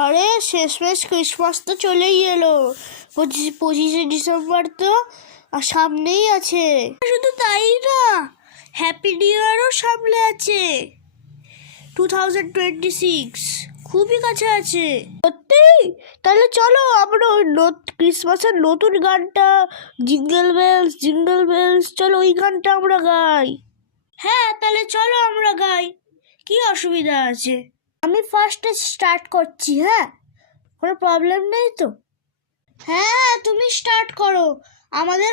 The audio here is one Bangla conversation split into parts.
আরে শেষমেশ ক্রিসমাস তো চলেই এলো। 25শে ডিসেম্বর তো সামনেই আছে। শুধু তাই না, হ্যাপি নিউ ইয়ারও সামনে আছে। 2026 খুবই কাছে আছে। সত্যি? তাহলে চলো আমরা ওই ক্রিসমাসের নতুন গানটা জিঙ্গল বেলস চলো ওই গানটা আমরা গাই। হ্যাঁ তাহলে চলো আমরা গাই, কি অসুবিধা আছে? আমি ফার্স্টে স্টার্ট করছি, হ্যাঁ? কোনো প্রবলেম নেই তো? হ্যাঁ তুমি স্টার্ট করো, আমাদের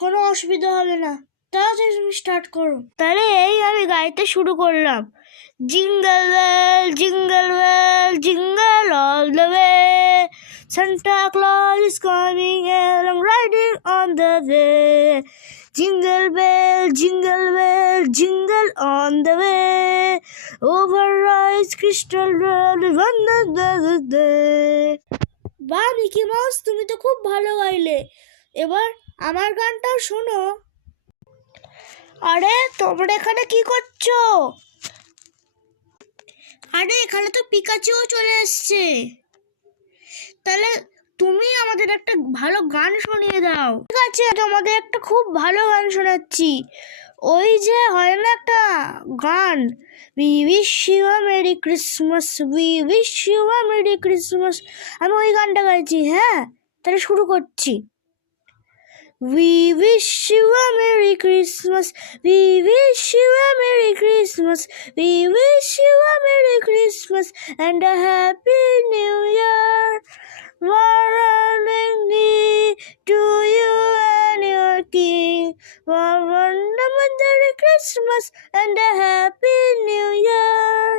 কোনো অসুবিধা হবে না। তাড়াতাড়ি তুমি স্টার্ট করো। তাহলে এই আমি গাইতে শুরু করলাম। Jingle bell jingle all the way, Santa Claus is coming and I'm riding on the way. Jingle bell, jingle on the way. Over rise crystal road, one the day. বাহ মিকি মাউস, তুমি তো খুব ভালো গাইলে। এবার আমার গানটাও শোনো। আরে তোমরা এখানে কি করছো? আরে এখানে তো পিকাচুও চলে এসছে। তাহলে তুমি আমাদের একটা ভালো গান শুনিয়ে দাও। ঠিক আছে, তোমাদের একটা খুব ভালো গান শোনাচ্ছি। ওই যে হয় না একটা গান, we wish you a merry Christmas, we wish you a merry Christmas, আমি ওই গানটা গাইছি। হ্যাঁ তাহলে শুরু করছি। We wish you a Merry Christmas, we wish you a Merry Christmas, we wish you a Merry Christmas and a Happy New Year. Morning to you and your king, a Merry Christmas and a Happy New Year.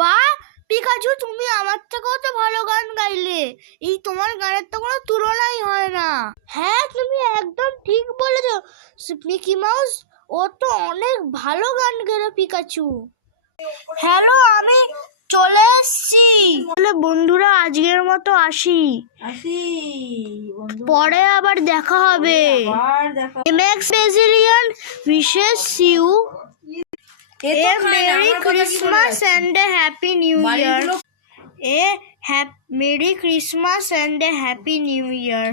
বাহ পিকাচু, তুমি আমার থেকেও তো ভালো গান গাইলে। এই তোমার গানের তো কোনো তুলনাই হয় না। হ্যাঁ তুমি একদম ঠিক বলেছো মিকি মাউস, ও তো অনেক ভালো গান গেলো পিকাচু। হ্যালো, আমি চলে এসেছি। তাহলে বন্ধুরা আজকের মতো আসি, পরে আবার দেখা হবে। Next Brazilian wishes you a Merry Christmas and a Happy New Year. Merry Christmas and a Happy New Year.